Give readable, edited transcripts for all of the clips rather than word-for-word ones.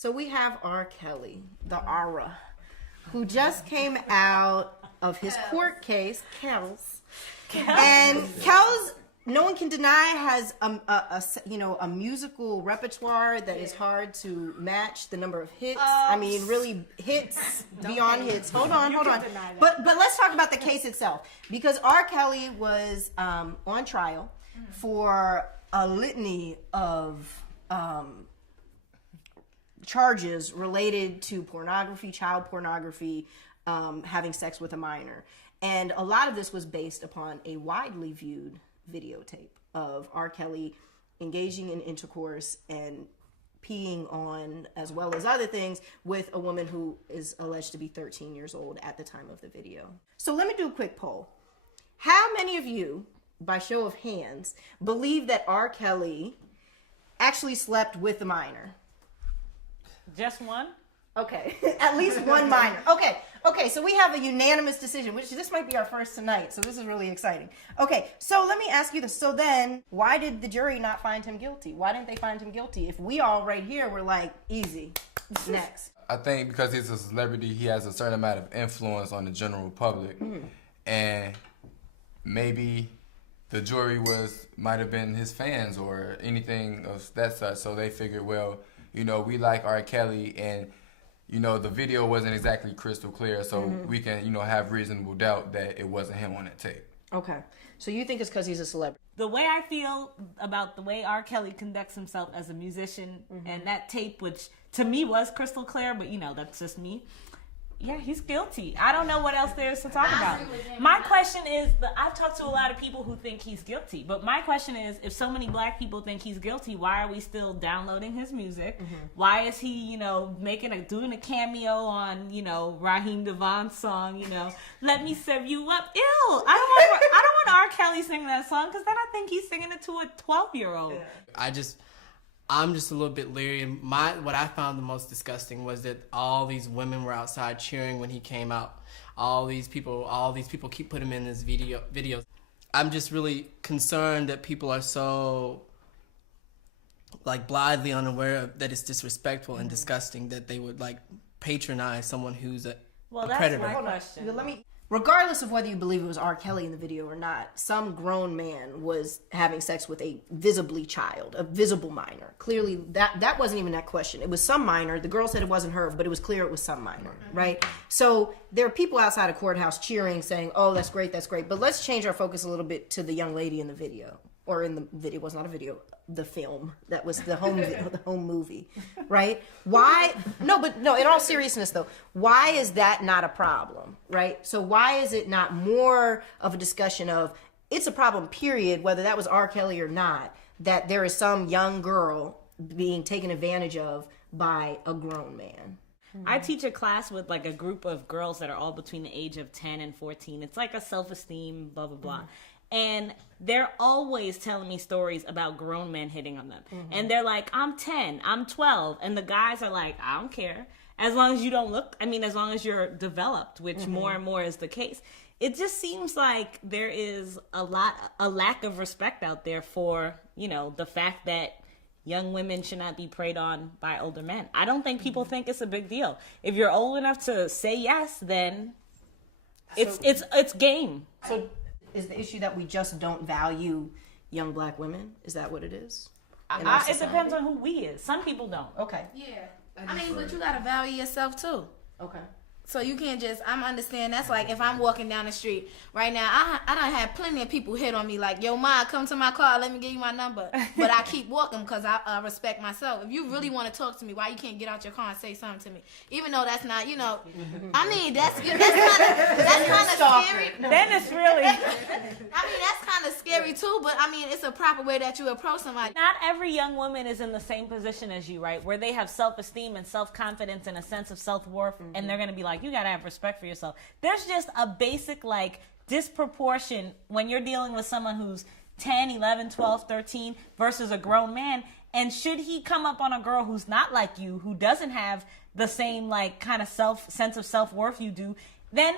So we have R. Kelly, the Aura, who just came out of his court case, Kells. And Kells, no one can deny, has a musical repertoire that is hard to match the number of hits. I mean, really hits beyond hits. Hold on. But let's talk about the case itself, because R. Kelly was on trial for a litany of charges related to pornography, child pornography, having sex with a minor. And a lot of this was based upon a widely viewed videotape of R. Kelly engaging in intercourse and peeing on, as well as other things, with a woman who is alleged to be 13 years old at the time of the video. So let me do a quick poll. How many of you, by show of hands, believe that R. Kelly actually slept with a minor? Just one? Okay, at least one minor. Okay, so we have a unanimous decision, which this might be our first tonight, so this is really exciting. Okay, so let me ask you this. So then, why did the jury not find him guilty? Why didn't they find him guilty if we all right here were like, easy, next? I think because he's a celebrity, he has a certain amount of influence on the general public. And maybe the jury might have been his fans or anything of that such, so they figured, well, we like R. Kelly, and the video wasn't exactly crystal clear, so we can, have reasonable doubt that it wasn't him on that tape. Okay. So you think it's because he's a celebrity? The way I feel about the way R. Kelly conducts himself as a musician, and that tape, which to me was crystal clear, but that's just me. Yeah, he's guilty. I don't know what else there is to talk about. My question is, I've talked to a lot of people who think he's guilty, but my question is, if so many black people think he's guilty, why are we still downloading his music? Why is he, doing a cameo on, Raheem Devon's song, "Let Me Serve You Up"? Ew! I don't want R. Kelly singing that song, because then I think he's singing it to a 12-year-old. I'm just a little bit leery. What I found the most disgusting was that all these women were outside cheering when he came out. All these people keep putting him in this videos. I'm just really concerned that people are so blithely unaware that it's disrespectful and disgusting that they would patronize someone who's a predator. That's my question. Regardless of whether you believe it was R. Kelly in the video or not, some grown man was having sex with a visibly child, a visible minor. Clearly, that wasn't even that question. It was some minor. The girl said it wasn't her, but it was clear it was some minor, right? So there are people outside a courthouse cheering, saying, oh, that's great, that's great. But let's change our focus a little bit to the young lady in the video. Or in the video, it was not a video, the film. That was the home video, the home movie, right? Why? No, in all seriousness though, why is that not a problem, right? So why is it not more of a discussion of, it's a problem, period, whether that was R. Kelly or not, that there is some young girl being taken advantage of by a grown man? I teach a class with a group of girls that are all between the age of 10 and 14. It's like a self-esteem, blah, blah, blah. And they're always telling me stories about grown men hitting on them. And they're like, I'm 10, I'm 12. And the guys are like, I don't care. As long as you don't as long as you're developed, which more and more is the case. It just seems like there is a lack of respect out there for, the fact that young women should not be preyed on by older men. I don't think people think it's a big deal. If you're old enough to say yes, then it's game. So is the issue that we just don't value young black women? Is that what it is? It depends on who we is. Some people don't. Okay. Yeah. But you gotta value yourself too. Okay. So you can't just, I'm understand that's like if I'm walking down the street right now, I done had plenty of people hit on me like, yo, Ma, come to my car, let me give you my number. But I keep walking because I respect myself. If you really want to talk to me, why you can't get out your car and say something to me? Even though that's not, that's kind of scary. Then it's really... that's kind of scary too, but it's a proper way that you approach somebody. Not every young woman is in the same position as you, right? Where they have self-esteem and self-confidence and a sense of self-worth, and they're going to be like, you got to have respect for yourself. There's just a basic, disproportion when you're dealing with someone who's 10, 11, 12, 13 versus a grown man. And should he come up on a girl who's not like you, who doesn't have the same, kind of sense of self-worth you do, then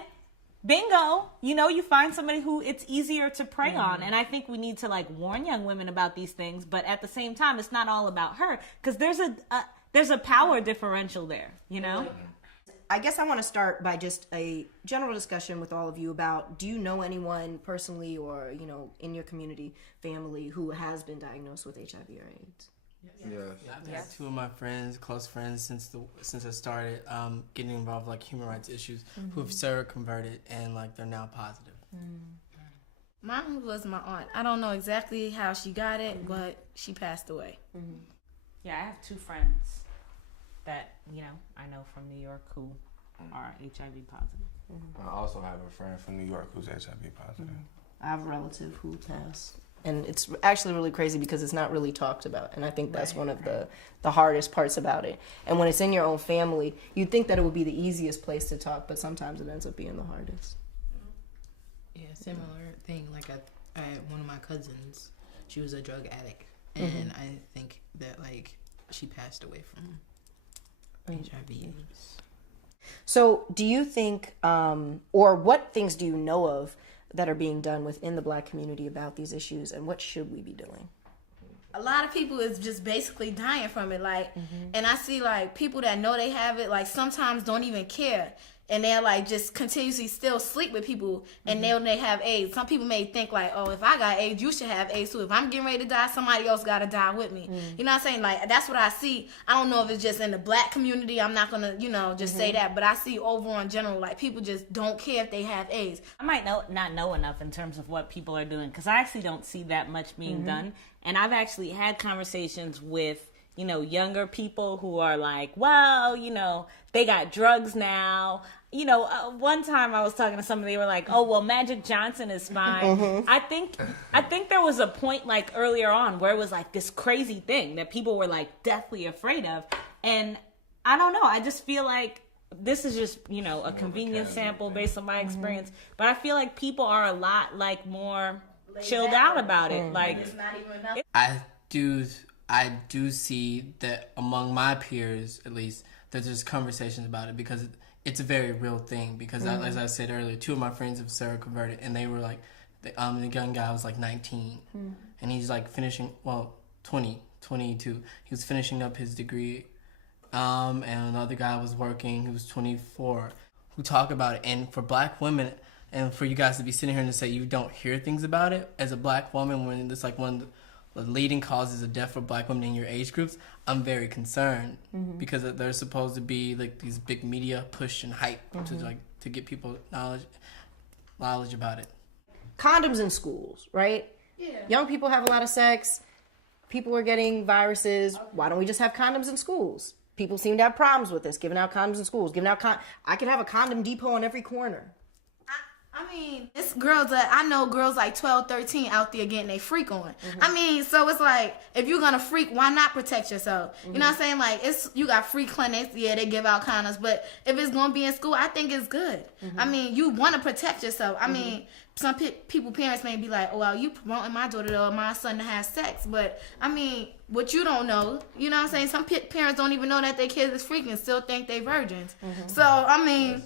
bingo, you find somebody who it's easier to prey on. And I think we need to warn young women about these things. But at the same time, it's not all about her, because there's there's a power differential there, you know? I guess I want to start by just a general discussion with all of you about, do you know anyone personally or, you know, in your community, family, who has been diagnosed with HIV or AIDS? Yes. I've had two of my friends, close friends, since I started getting involved like human rights issues, who have seroconverted and like they're now positive. Mine was my aunt. I don't know exactly how she got it, but she passed away. Yeah, I have two friends that, you know, I know from New York who are HIV positive. I also have a friend from New York who's HIV positive. I have a relative who passed. And it's actually really crazy because it's not really talked about. And I think that's one of the hardest parts about it. And when it's in your own family, you'd think that it would be the easiest place to talk, but sometimes it ends up being the hardest. Yeah, similar thing. Like I one of my cousins, she was a drug addict, and I think that like she passed away from HIV/AIDS. So do you think, or what things do you know of that are being done within the Black community about these issues, and what should we be doing? A lot of people is just basically dying from it, like, and I see like people that know they have it, like sometimes don't even care, and they're like just continuously still sleep with people, and they have AIDS. Some people may think like, oh, if I got AIDS, you should have AIDS too. If I'm getting ready to die, somebody else got to die with me. You know what I'm saying? Like, that's what I see. I don't know if it's just in the Black community. I'm not gonna, you know, just say that, but I see overall in general, like people just don't care if they have AIDS. I might not know enough in terms of what people are doing, because I actually don't see that much being done. And I've actually had conversations with, you know, younger people who are like, well, you know, they got drugs now. You know, one time I was talking to somebody, they were like, oh, well, Magic Johnson is fine. I think there was a point like earlier on where it was like this crazy thing that people were like deathly afraid of. And I don't know, I just feel like this is just, you know, a convenient sample based on my experience. But I feel like people are a lot like more chilled out about it. Like, It's not even enough. I do see that among my peers, at least, that there's conversations about it because it's a very real thing. Because as I said earlier, two of my friends have seroconverted, and they were like, the young guy was like 19, and he's like finishing, 22. He was finishing up his degree, and another guy was working, who was 24, who talk about it. And for Black women, and for you guys to be sitting here and to say you don't hear things about it as a Black woman, when it's like one of the leading causes of death for Black women in your age groups, I'm very concerned because there's supposed to be like these big media push and hype to get people knowledge about it. Condoms in schools, right? Yeah. Young people have a lot of sex. People are getting viruses. Why don't we just have condoms in schools? People seem to have problems with this, giving out condoms in schools. I could have a condom depot on every corner. I mean, it's girls that I know, girls like 12, 13 out there getting they freak on. I mean, so it's like, if you're gonna freak, why not protect yourself? You know what I'm saying? Like, you got free clinics, yeah, they give out condoms, but if it's gonna be in school, I think it's good. I mean, you want to protect yourself. I mean, some parents may be like, oh, well, you promoting my daughter or my son to have sex, but I mean, what you don't know, you know what I'm saying? Some parents don't even know that their kids is freaking, still think they virgins. So, I mean,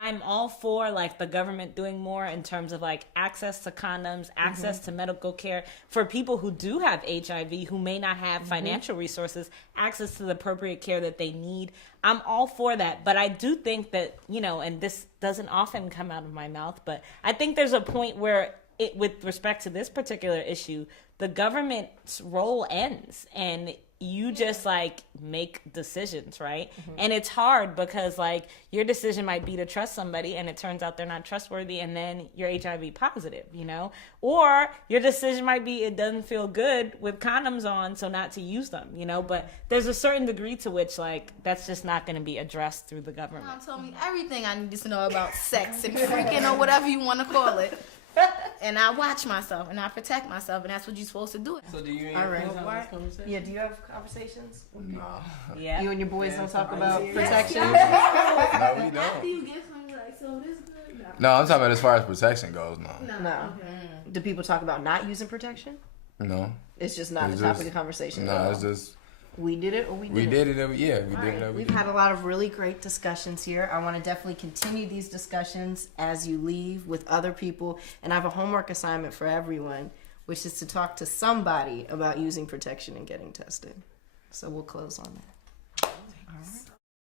I'm all for like the government doing more in terms of like access to condoms, access to medical care for people who do have HIV, who may not have financial resources, access to the appropriate care that they need. I'm all for that. But I do think that, you know, and this doesn't often come out of my mouth, but I think there's a point where with respect to this particular issue, the government's role ends and you just like make decisions, right? And it's hard because like your decision might be to trust somebody and it turns out they're not trustworthy and then you're HIV positive, you know? Or your decision might be it doesn't feel good with condoms on, so not to use them, you know? But there's a certain degree to which like that's just not going to be addressed through the government. Mom told me everything I needed to know about sex and freaking or whatever you want to call it. And I watch myself and I protect myself, and that's what you're supposed to do. So do you All right. have this conversation? Yeah, do you have conversations? No. Yeah. You and your boys don't talk about protection? No, we don't. You get something like, so this good? No, I'm talking about as far as protection goes, no. No. Do people talk about not using protection? No. It's just not It's a topic just- of conversation. No, it's just, We did it or we didn't. we did it, we did it All right. every We've day. had a lot of really great discussions here. I want to definitely continue these discussions as you leave with other people. And I have a homework assignment for everyone, which is to talk to somebody about using protection and getting tested. So we'll close on that. Yes.